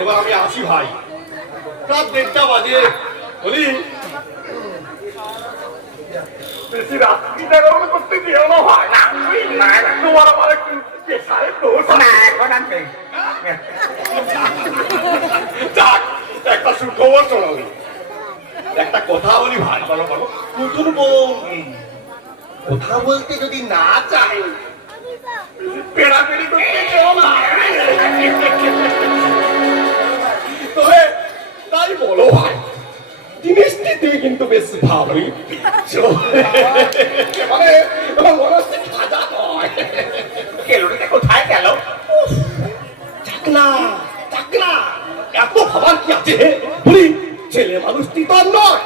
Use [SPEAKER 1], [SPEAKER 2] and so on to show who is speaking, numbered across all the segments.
[SPEAKER 1] এবার আমি আসি ভাই। রাত দেড়টা বাজে। বলি বেশি রাত্রি জাগরণ করতে দিও না ভাই। না না না তোমার আমার একটু পেশারে দোষ না এখন আমি যাক একটা সুখবর একটা কথা বলি ভাই বলো বলো। বউ। কথা বলতে যদি না চায় পেড়াপেড়ি করতে কেউ না। তবে তাই বলো ভাই জিনিসটিতে কিন্তু বেশ পিচ্ছ। মানে মনে হচ্ছে খাজা নয় কেলোটা কোথায় গেল উফ, যাক না যাক না এত ভাবার কি আছে বলি ছেলে মানুষটি তো নয়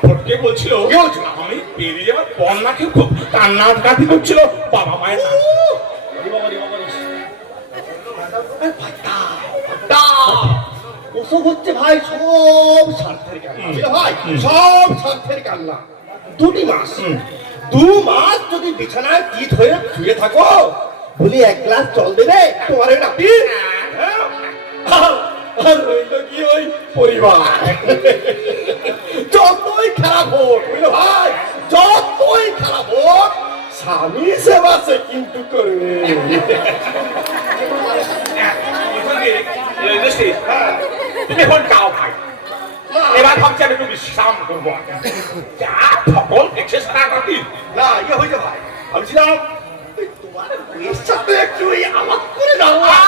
[SPEAKER 2] ফটকে বলছিল
[SPEAKER 1] কি বলছিল?
[SPEAKER 2] আমি বেরিয়ে যাওয়ার পর নাকি খুব কান্না কাটি করছিল বাবা মায়ের না।
[SPEAKER 1] ওসব হচ্ছে ভাই সব স্বার্থের কান্না। ভাই? সব স্বার্থের কান্না। দুটি মাস। দু মাস যদি বিছানায় পিঠ হয়ে শুয়ে থাকো বলি এক গ্লাস জল দেবে তোমার এই নাতি হ্যাঁ? আর- আর রইল কি ওই পরিবার? যতই খারাপ হোক বুঝলে ভাই যতই খারাপ হোক স্বামী সেবা সে কিন্তু করবে
[SPEAKER 2] তুমি এখন যাও ভাই এবার ভাবছি আমি একটু বিশ্রাম করব যা ফকল দেখছে সারা রাতি
[SPEAKER 1] না ইয়ে হয়েছে তোমার একটু আলাপ করে যাব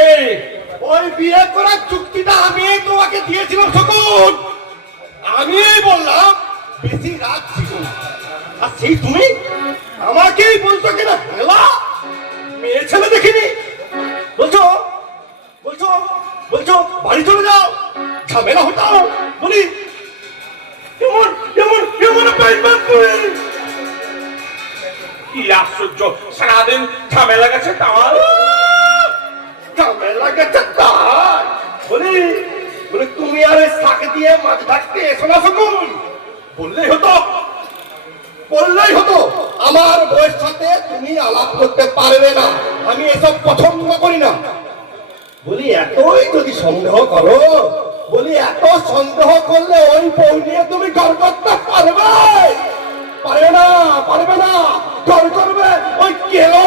[SPEAKER 2] বুঝতে
[SPEAKER 1] ওই বিয়ে করার চুক্তিটা আমি তোমাকে দিয়েছিলাম সকল আমি বললাম, বেশি রাত ছিল। আর সেই তুমি আমাকেই বলছো কিনা হেলা? মেয়ে ছেলে দেখিনি। বলছো বলছো বলছো, বাড়ি চলে যাও, ঝামেলা হটাও, বলি। এমন এমন এমন করে।
[SPEAKER 2] কি আশ্চর্য, সারাদিন ঝামেলা গেছে তার
[SPEAKER 1] তাই। বলি, বলে, তুমি আর শাক দিয়ে মাছ ঢাকতে এসো না শকুন। বললেই হতো বললেই হতো, আমার বয়স সাথে তুমি আলাপ করতে পারবে না। আমি এসব পছন্দ করি না। বলি, এতই যদি সন্দেহ করো, বলি, এত সন্দেহ করলে ওই বউ নিয়ে তুমি ঘর করতে পারবে? পারবে না পারবে না, ঘর করবে ওই কেলো।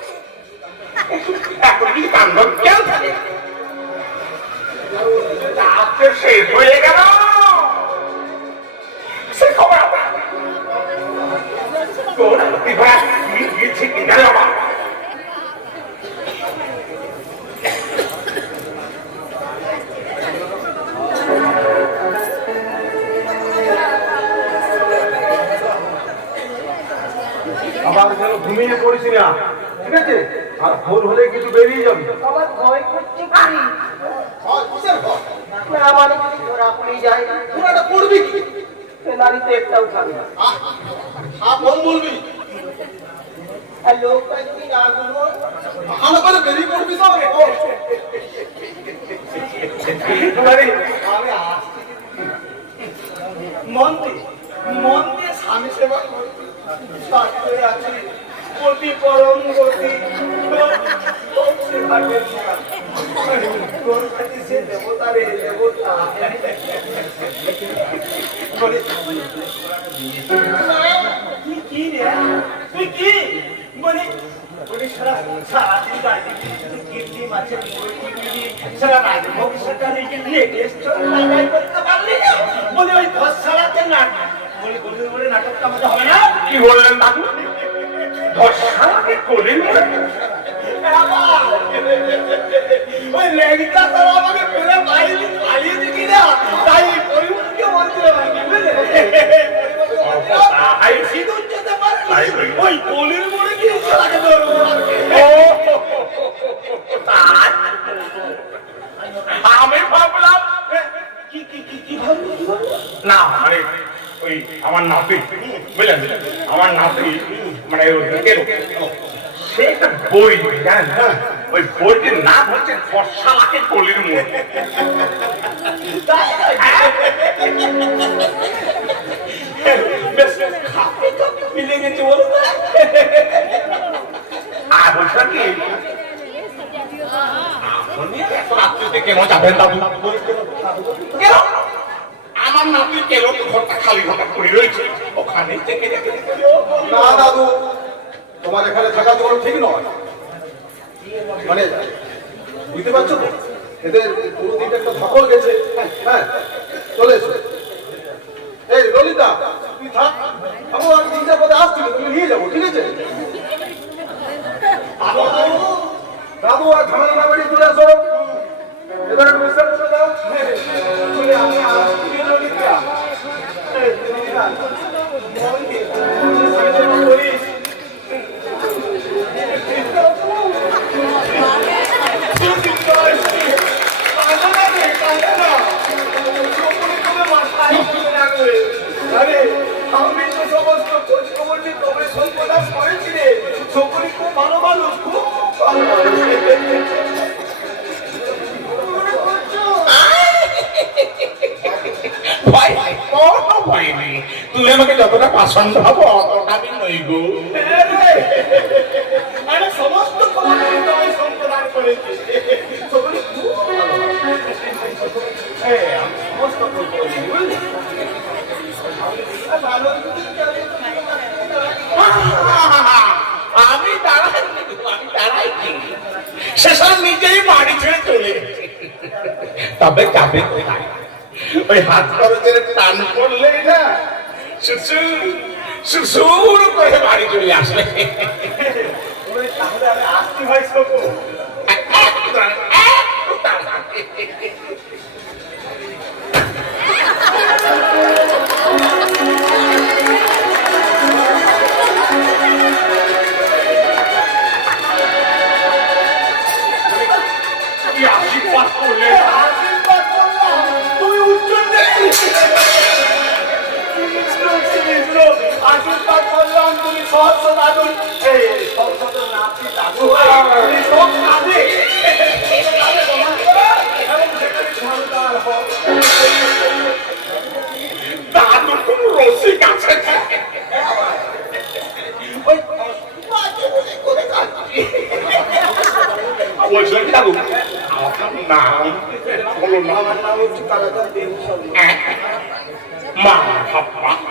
[SPEAKER 2] ভালো
[SPEAKER 1] করে বেরিয়ে পড়বি তো
[SPEAKER 3] মন দিয়ে মন দিয়ে স্বামী সেবা শাস্ত্রে আছে। অতি পরম গতি। খুব সেবা করি না। তোর কাছে সে দেবতা তুই কি রে? তুই কি? বলে নাটকটা আমাদের হবে না
[SPEAKER 2] কি বললেন দাদু ধর্ষণকে কোলে নিয়ে? নাতি। বুঝলেন? আমার নাতি মানে সে একটা বই, জানেন? ওই বইটির নাম হচ্ছে ফর্সালাকে কলির মুখ
[SPEAKER 3] মিলে গেছে বলো
[SPEAKER 2] আর বলছিলাম কি, আপনি এত রাত্রিতে কেন যাবেন দাদু কেন? আমার নাতি কেন তো ঘরটা খালি ঘরটা পড়ে রয়েছে। ওখানে থেকে
[SPEAKER 1] না, দাদু, তোমার এখানে থাকা তো ঠিক নয়। মানে বুঝতে পারছ তো? এদের পুরো দিনটা একটা ধকল গেছে। হ্যাঁ চলে এসো। এই, ললিতা, তুই থাক। আমি আর তিনটা পদে আসছিল তুমি নিয়ে যাব, ঠিক আছে? দাদু আর ঝামেলা বাড়ি চলে আসো। এবার একটু বিশ্রাম করে দাও
[SPEAKER 3] আমি আসছি ললিতা এই, মন দিয়ে
[SPEAKER 2] কোনো ভয় নেই তুমি আমাকে যতটা পছন্দ হব অতটা আমি নই গো।
[SPEAKER 3] সমস্ত সম্প্রদান করেছি। আমি সমস্ত যাবে,
[SPEAKER 2] আমি শেষে নিজেই বাড়ি ছেড়ে চলে। তবে যাবে কোথায়? ওই হাত খরচের টান পড়লেই না সুসুর সুসুর করে বাড়ি চলে
[SPEAKER 3] ওই তাহলে আমি আসছি ভাই সকল সহস্র দাদুর এই সহস্র নাচি তুমি সব কাঁদে এবং সেখানে সন্তান হোক
[SPEAKER 2] দাদু খুব রসিক আছে
[SPEAKER 3] ওই মাঝে বলে করে কাঁদছি
[SPEAKER 2] বলছিলাম কি দাদু আপনার নাম বলো না
[SPEAKER 3] আমার নাম হচ্ছে কালাকার দেবী
[SPEAKER 2] মা হাপ্পা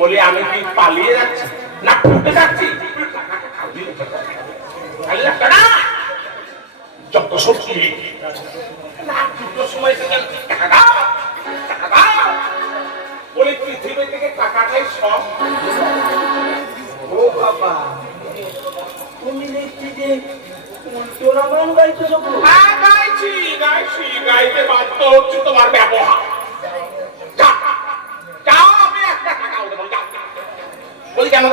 [SPEAKER 2] বলি আমি কি পালিয়ে যাচ্ছি? না ফুটে যাচ্ছি। যত সত্যি সময় থেকে টাকা দাও? টাকা দাও? বলি পৃথিবী থেকে টাকাটাই সব।
[SPEAKER 3] ও বাবা তুমি দেখছি যে উল্টো নামান গাইতে সব
[SPEAKER 2] হ্যাঁ গাইছি গাইছি গাইতে বাধ্য হচ্ছে তোমার ব্যবহার যা, যাও আমি একটা টাকাও দেবো যা। বলি কেন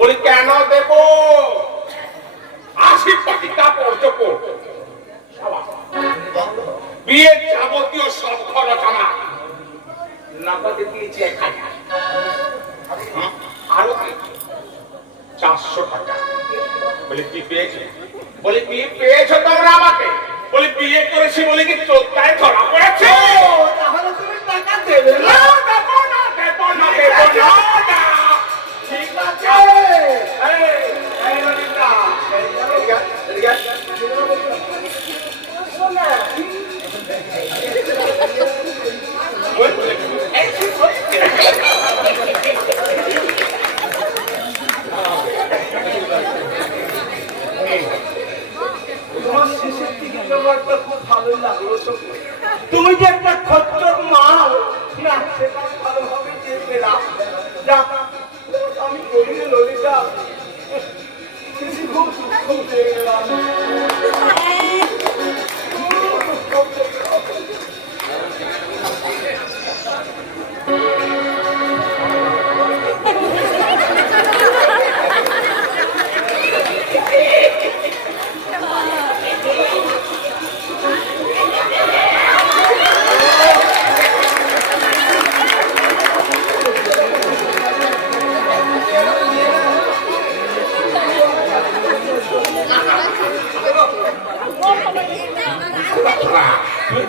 [SPEAKER 2] বলি কেন দেব? আশি কাপড় বিয়ের যাবতীয় সব দিয়েছি এক হাজার আরও চারশো টাকা। বলে কি পেয়েছ? বলে কি পেয়েছ তোমরা আমাকে? বলে বিয়ে করেছি বলে কি চোদ্দায় ধরা পড়েছে?
[SPEAKER 3] তাহলে তুমি টাকা দেবে
[SPEAKER 2] না,
[SPEAKER 3] দিকে ব্যাপারটা খুব ভালো লাগল তুমি যে একটা খচ্চর মাল, না, সেটা ভালোভাবে টের পেলাম। যাক আমি বলি ললিতা খুব দুঃখ পেয়ে গেলাম।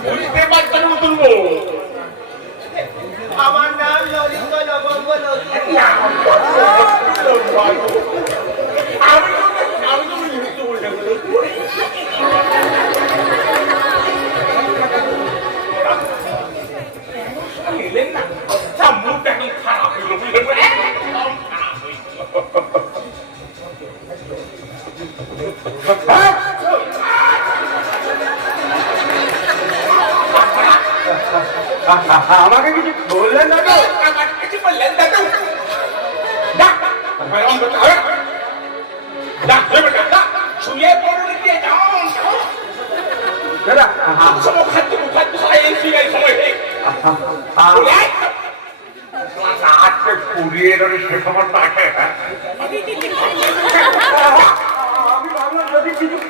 [SPEAKER 2] বুঝতে পারছ না তুলবো
[SPEAKER 3] আমার নাম ললিতা নবঙ্গ ললিতা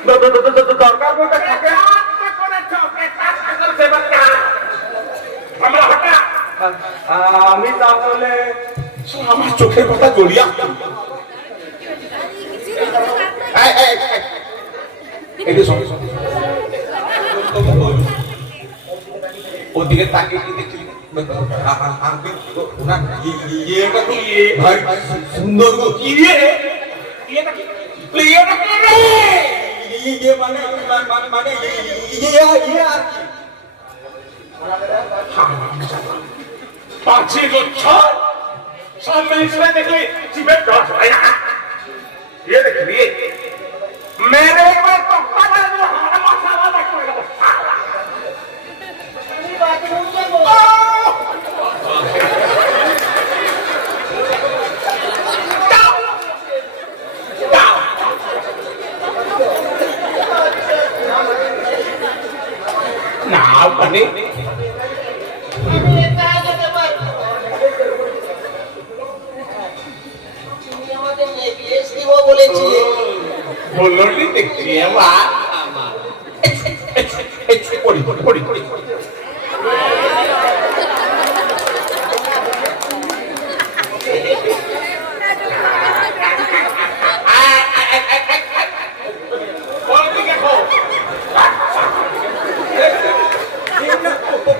[SPEAKER 4] দরকার বলতে থাকে
[SPEAKER 2] আমরা হঠাৎ
[SPEAKER 4] আমি তাহলে
[SPEAKER 2] আমার চোখের কথা জড়িয়া। ওদিকে তাকিয়ে কি দেখলি ইয়েটা কি ভাই সুন্দর গো কি রে ইয়েটা কি ইয়েটা কি রে
[SPEAKER 4] ইয়ে মানে মানে মানে ইয়ে ইয়ে আর কি?
[SPEAKER 2] পাঁচি গুচ্ছর সামনে হিসেবে দেখলে জীবের দশ হয় না।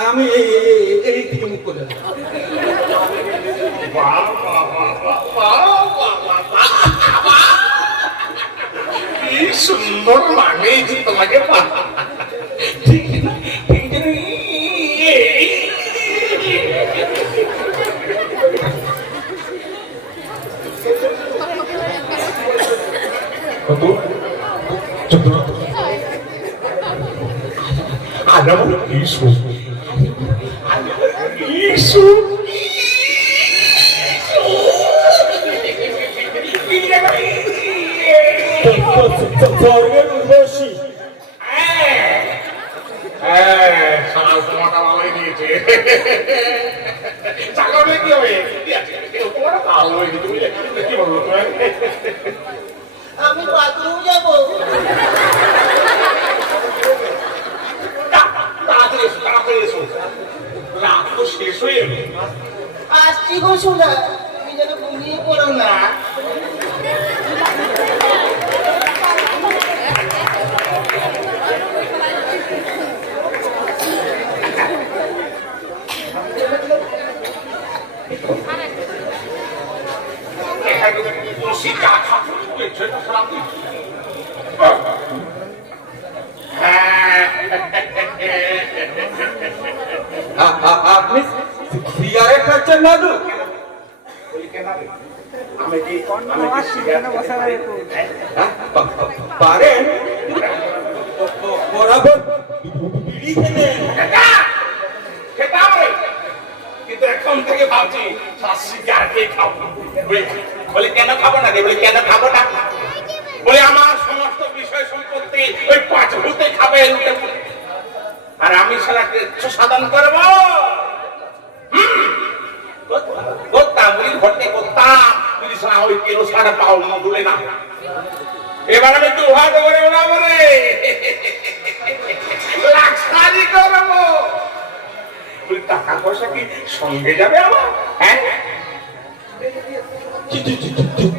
[SPEAKER 5] আমি
[SPEAKER 4] এই এই- এই দিকে মুখ করে
[SPEAKER 2] কি সুন্দর লাগে যে তোমাকে পা ঠিক না? ঠিক না? এই। কত? চোদ্দ টাকা। আমার ইসু ইসু
[SPEAKER 4] স্বর্গের উর্বশী
[SPEAKER 2] হ্যাঁ, সারা তোমাটা ভালোই দিয়েছে। হলে কি হবে? কি ভালো হয়েছে, তুমি কি বলব?
[SPEAKER 5] আমি বাথরুম যাব
[SPEAKER 2] তা- তাড়াতাড়ি এসো, তাড়াতাড়ি এসো। রাত এলো।
[SPEAKER 5] আসছি গো শোনা? তুমি যেন ঘুমিয়ে পড়ো না।
[SPEAKER 2] এখানে বসে চা খাব, সেটা সারা দিন। হ্যাঁ।
[SPEAKER 4] আ- আ- আপনি সিগারেট খাচ্ছেন দাদু
[SPEAKER 2] আমি কি আমি কি সিগারেট খেতে পারি?
[SPEAKER 4] হ্যাঁ, পারেন? বরাবর বিড়ি
[SPEAKER 2] কিন্তু এখন থেকে ভাবছি শাস্তি খাব। বলে কেন খাব না রে? বলে কেন খাব না? বলে আমার সমস্ত বিষয় সম্পত্তি ওই পাঁচ ভূতে খাবে আর আমি সারা সাধন করব হুম। করতাম বুড়ি ঘটে করতাম যদি সারা পাও মধুলে না এবার আমি দু হাত করে ওরা বলে লাক্সারি করব। টাকা পয়সা কি সঙ্গে যাবে আমার? হ্যাঁ?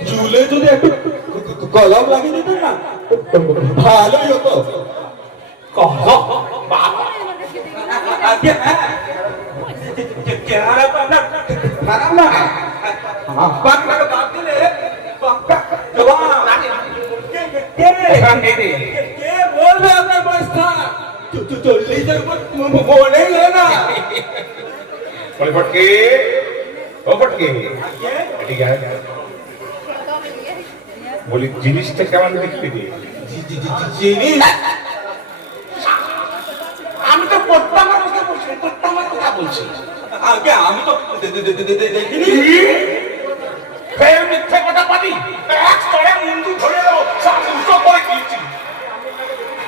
[SPEAKER 4] চুলে যদি একটু কলম লাগিয়ে দিতেন না ভালোই হতো।
[SPEAKER 2] কলম
[SPEAKER 4] আপনার বাদ দিলে পাক্কা জবান। কে- কে- কে- কে বলবে আপনার বয়সটা? চু- চু- চল্লিশের উপর ম- ম- মনেই হয় না।
[SPEAKER 2] বলে ফটকে। ও ফটকে। এদিকে আয়। বলি জিনিসটা কেমন
[SPEAKER 4] জিনিস?
[SPEAKER 2] আমি তো কথা বলছি পদ্মামার কথা বলছি।
[SPEAKER 4] আগে আমি তো দেখিনি।
[SPEAKER 2] ফের মিথ্যে কথা পারি এক স্তরে মুন্ডু ধরে দাও সব উল্টো করে দিয়েছি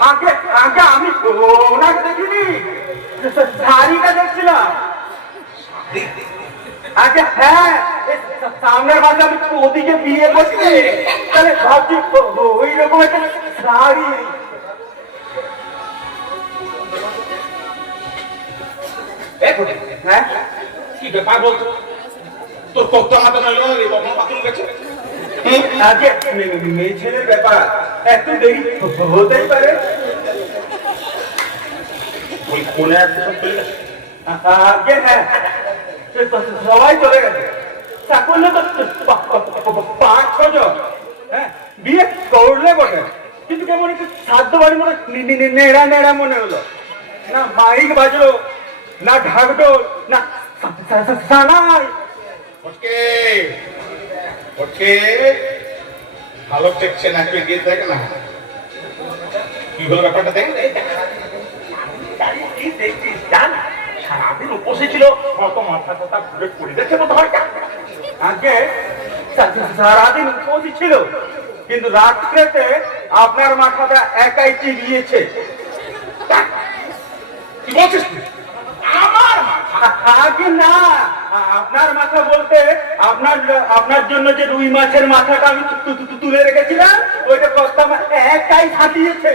[SPEAKER 4] আগে আগে আমি ওনাকে দেখিনি। শাড়িটা দেখছিলাম। আগে হ্যাঁ সামনের মাসে আমি ওদিকে বিয়ে করছি। তাহলে ভাবছি ওই রকম একটা শাড়ি। হ্যাঁ
[SPEAKER 2] কি ব্যাপার বলতো তোর তত্ত্ব হাতে নইল না রে বাবা বাথরুম গেছে হুম?
[SPEAKER 4] আগে মে- মে- মেয়ে ছেলের ব্যাপার একটু দেরি হতেই পারে
[SPEAKER 2] ওই কোনে একটা সব চলে গেছে
[SPEAKER 4] আগে হ্যাঁ সবাই চলে গেছে তো পাঁচ ছজন হ্যাঁ বিয়ে করলে বটে কিন্তু কেমন একটু সাধ্য বাড়ি মনে নেড়া নেড়া মনে হলো না মাইক বাজলো না ঢাকডোল না সানাই।
[SPEAKER 2] ফটকে ভালো দেখছে না তুই গিয়ে দেখ না। কি হলো ব্যাপারটা দেখ কি দেখছিস? জান সারাদিন উপসে ছিল কত মাথা কথা ঘুরে পড়ে হয়।
[SPEAKER 4] আগে সারাদিন ছিল কিন্তু রাত্রেতে আপনার মাথাটা একাই চিবিয়েছে।
[SPEAKER 2] কি বলছিস তুই?
[SPEAKER 4] আপনার মাথা বলতে আপনার আপনার জন্য যে রুই মাছের মাথাটা আমি তুলে রেখেছিলাম, ওইটা একাই ছাটিয়েছে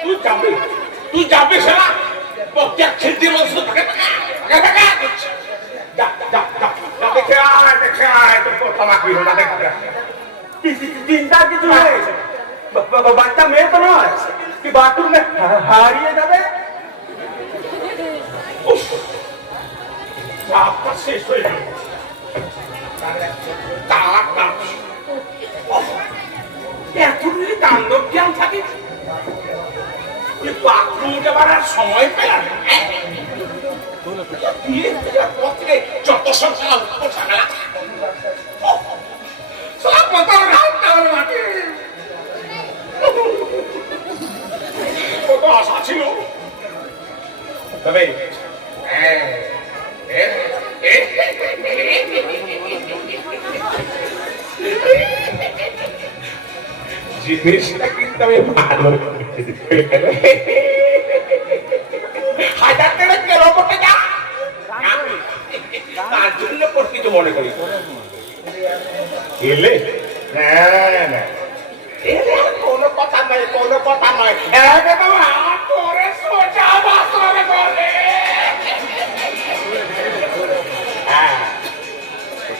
[SPEAKER 2] তুই যাবে তুই যাবে
[SPEAKER 4] বাচ্চা মেয়ে তো নয়, কি বাথরুমে হারিয়ে যাবে?
[SPEAKER 2] উফ, শেষ হয়ে গেল এতগুলি তাণ্ডব জ্ঞান থাকে? বাথরুম সময় পেলাম না, হ্যাঁ? যত সব মাঠে। কত আশা ছিল? তবে হ্যাঁ, জিনিসটা কিন্তু আমি ভালো হাজার টাকা কেন করতে যা। তার জন্য কিছু মনে করি এলে? না না এলে আর কোনো কথা নয়, কোনো কথা নয়। হাত সোজা বাসর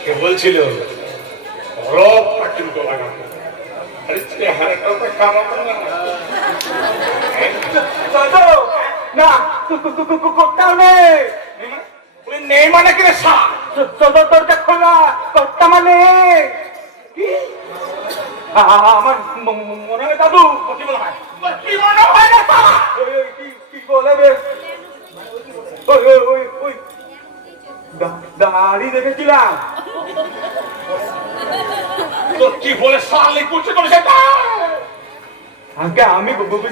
[SPEAKER 2] কে বলছিল রবটা কিন্তু লাগাবো আরে চেহারাটা তো খারাপ না
[SPEAKER 4] না কু- কু- কু- কু- কু- কোথাও নেই
[SPEAKER 2] নেই মানে কি রে
[SPEAKER 4] সদর দরজা খোলা কর্তা মানে কি আ- আ- আমার মনে হয় দাদু
[SPEAKER 2] কি মনে হয় কি মনে হয় না
[SPEAKER 4] কি কি বলে বে ওই ওই ওই ওই দা- দাড়ি দেখেছিলাম
[SPEAKER 2] কি বলে সেটা?
[SPEAKER 4] আগে আমি ব- ব-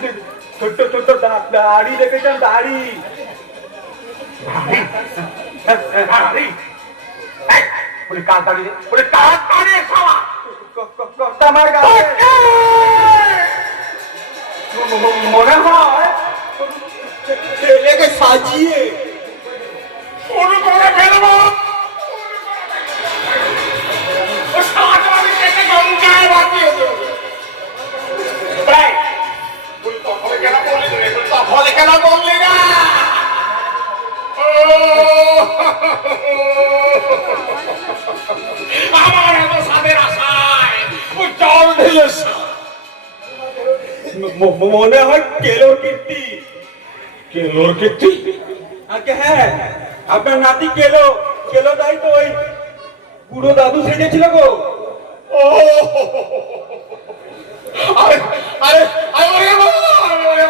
[SPEAKER 4] ছোট্ট ছোট্ট দাড়ি দেখেছিলাম দাড়ি?
[SPEAKER 2] বলে কার বলে কার সালা
[SPEAKER 4] আমার গায়ে মনে হয় ছেলেকে সাজিয়ে
[SPEAKER 2] করে ফেলব! এই, তুই তখনই কেন বললি রে? তুই তখনই কেন বললি না আমার এত সাদের আশায় জল ঢেলে
[SPEAKER 4] ম- ম- মনে হয় কেলো কীর্তি।
[SPEAKER 2] কেলোর কীর্তি?
[SPEAKER 4] আগে হ্যাঁ আপনার নাতি কেলো কেলো তাই তো ওই বুড়ো দাদু সেজেছিল গো।
[SPEAKER 2] ও! আরে আরে ওরে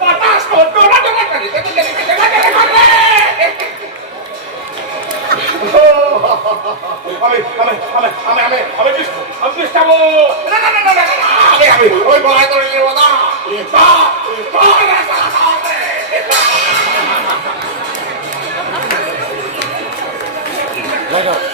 [SPEAKER 2] বাতাস আমি আমি আমি আমি আমি আমি বিষ্ণু আমি বিষ্ণু না না না না না আমি আমি ওই বলাই করে নিয়ে বাবা। তা তা না